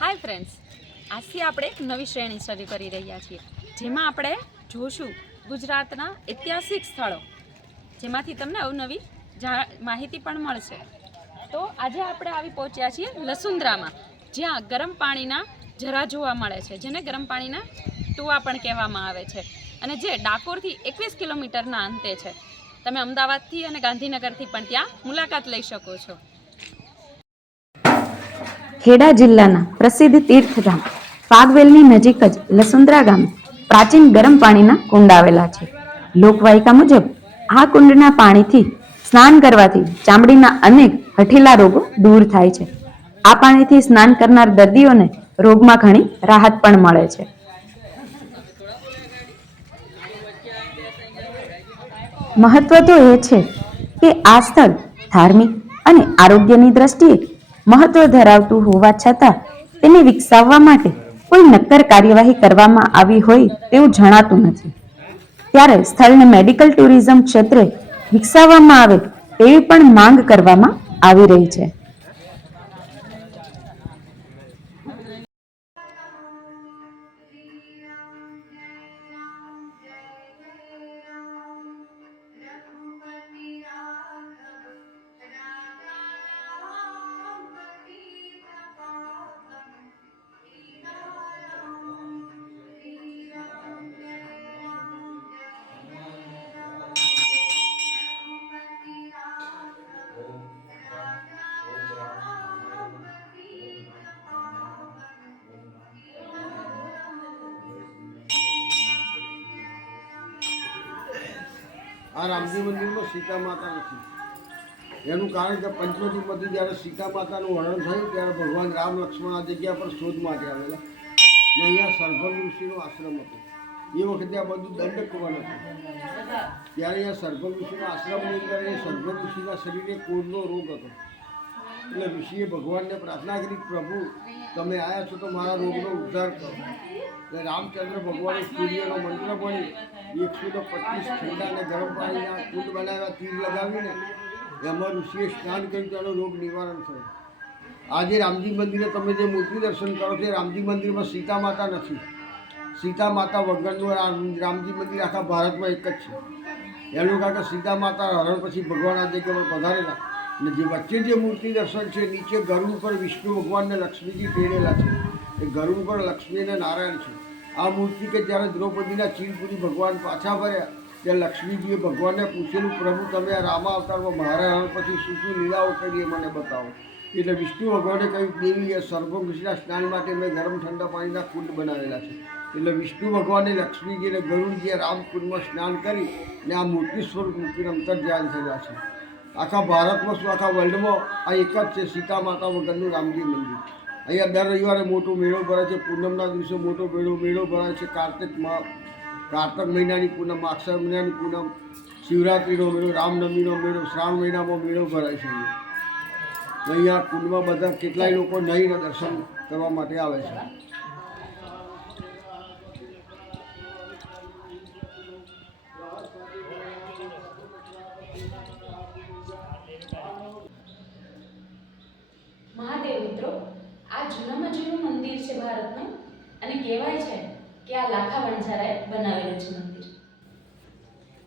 Hi friends આજથી આપણે એક નવી શ્રેણી શરૂ કરી રહ્યા છીએ. જેમાં આપણે જોશું ગુજરાતના ઐતિહાસિક સ્થળો. જેમાંથી તમને અવનવી માહિતી પણ મળશે. તો આજે આપણે આવી પહોંચ્યા છીએ લસુંદ્રામાં, જ્યાં ગરમ પાણીના જરા જોવા મળે છે, જેને ગરમ પાણીના ટુવા પણ કહેવામાં આવે છે. અને જે ડાકોરથી એકવીસ કિલોમીટરના અંતે છે. તમે અમદાવાદથી અને ગાંધીનગરથી પણ ત્યાં મુલાકાત લઈ શકો છો. ખેડા જિલ્લાના પ્રસિદ્ધ તીર્થધામ ફાગવેલની નજીક જ લસુંદ્રા ગામે પ્રાચીન ગરમ પાણીના કુંડ આવેલા છે. લોકવાયકા મુજબ આ કુંડના પાણીથી સ્નાન કરવાથી ચામડીના અનેક હઠીલા રોગો દૂર થાય છે. આ પાણીથી સ્નાન કરનાર દર્દીઓને રોગમાં ઘણી રાહત પણ મળે છે. મહત્વ તો એ છે કે આ સ્થળ ધાર્મિક અને આરોગ્યની દ્રષ્ટિએ મહત્વ ધરાવતું હોવા છતાં તેને વિકસાવવા માટે કોઈ નક્કર કાર્યવાહી કરવામાં આવી હોય તેવું જણાતું નથી. ત્યારે સ્થળને મેડિકલ ટુરિઝમ ક્ષેત્રે વિકસાવવામાં આવે તેવી પણ માંગ કરવામાં આવી રહી છે. આ રામજી મંદિરમાં સીતા માતા નથી એનું કારણ કે પંચવટીમાંથી જ્યારે સીતા માતાનું વર્ણન થયું ત્યારે ભગવાન રામ લક્ષ્મણ આ જગ્યા પર શોધ માટે આવેલા. ને અહીંયા સરભંગ ઋષિનો આશ્રમ હતો. એ વખતે આ બધું દંડ કુવન હતું. ત્યારે અહીંયા સરભંગ ઋષિના આશ્રમની અંદર એ સરભંગ ઋષિના શરીરે કોળનો રોગ હતો. એટલે ઋષિએ ભગવાનને પ્રાર્થના કરી, પ્રભુ તમે આવ્યા છો તો મારા રોગનો ઉદ્ધાર કરો. એટલે રામચંદ્ર ભગવાને સૂર્યનો મંત્ર ભણી એકસો તો પચીસ ઠંડા ગરમ પાણીના કુંડ બનાવ્યા, તીર લગાવીને એમાં ઋષિએ સ્નાન કર્યું તેનો રોગ નિવારણ થયો. આજે રામજી મંદિરે તમે જે મૂર્તિ દર્શન કરો છો, એ રામજી મંદિરમાં સીતા માતા નથી. સીતા માતા વગરનું રામજી મંદિર આખા ભારતમાં એક જ છે. એનું કારણ કે સીતા માતા હરણ પછી ભગવાન આજે પર પધારેલા. અને જે વચ્ચે જે મૂર્તિ દર્શન છે, નીચે ગરુડ પર વિષ્ણુ ભગવાનને લક્ષ્મીજી પહેરેલા છે. એ ગરુડ પર લક્ષ્મી અને નારાયણ છે. આ મૂર્તિ કે જ્યારે દ્રૌપદીના ચીરપુરી ભગવાન પાછા ભર્યા ત્યારે લક્ષ્મીજીએ ભગવાનને પૂછેલું, પ્રભુ, તમે આ રામા અવતારમાં મારા પછી શું શું લીલાઓ કરી એ મને બતાવો. એટલે વિષ્ણુ ભગવાને કહ્યું, દેવી, એ સર્વકૃષ્ણના સ્નાન માટે મેં ગરમ ઠંડા પાણીના કુંડ બનાવેલા છે. એટલે વિષ્ણુ ભગવાને લક્ષ્મીજી અને ગરુડજીએ રામકુંડમાં સ્નાન કરી અને આ મૂર્તિ સ્વરૂપ અંતર ધ્યાન થયેલા છે. આખા ભારતમાં શું, આખા વર્લ્ડમાં આ એક જ છે સીતા માતા વગરનું રામજી મંદિર. અહીંયા દર રવિવારે મોટો મેળો ભરાય છે, પૂનમના દિવસે મોટો મેળો મેળો ભરાય છે કાર્તિકમાં કાર્તક મહિનાની પૂનમ અક્ષર મહિનાની પૂનમ, શિવરાત્રિનો મેળો રામનવમીનો મેળો, શ્રાવણ મહિનામાં મેળો ભરાય છે અહીંયા. કુંડમાં બધા કેટલાય લોકો નહીં દર્શન કરવા માટે આવે છે. મહાદેવ મિત્રો, આ જૂનામાં જૂનું મંદિર છે ભારતનું, અને કહેવાય છે કે આ લાખા વણઝારાએ બનાવેલું છે મંદિર.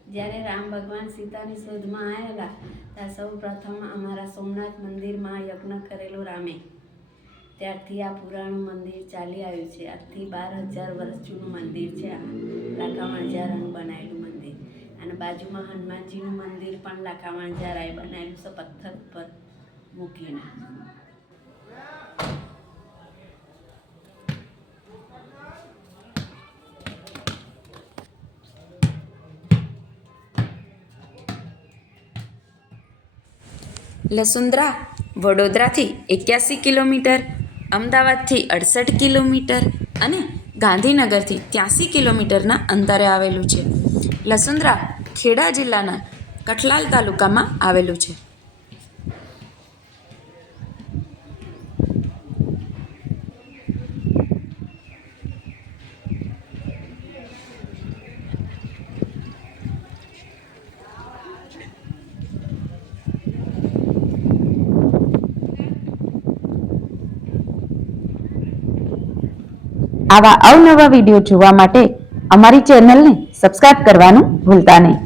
જ્યારે રામ ભગવાન સીતાની શોધમાં આવેલા, ત્યાં સૌ પ્રથમ અમારા સોમનાથ મંદિરમાં યજ્ઞ કરેલો રામે. ત્યારથી આ પુરાણું મંદિર ચાલી આવ્યું છે. આજથી બાર હજાર વર્ષ જૂનું મંદિર છે આ લાખા રંગ બનાવેલું મંદિર. અને બાજુમાં હનુમાનજીનું મંદિર પણ લાખાવણઝારાએ બનાવેલું છે, પથ્થર પર મૂકીને. લસુંદ્રા વડોદરાથી એક્યાસી કિલોમીટર, અમદાવાદથી અડસઠ કિલોમીટર અને ગાંધીનગરથી ત્યાંસી કિલોમીટરના અંતરે આવેલું છે. લસુંદ્રા ખેડા જિલ્લાના કઠલાલ તાલુકામાં આવેલું છે. આવા અવનવા વીડિયો જોવા માટે અમારી ચેનલને સબસ્ક્રાઇબ કરવાનું ભૂલતા નહીં.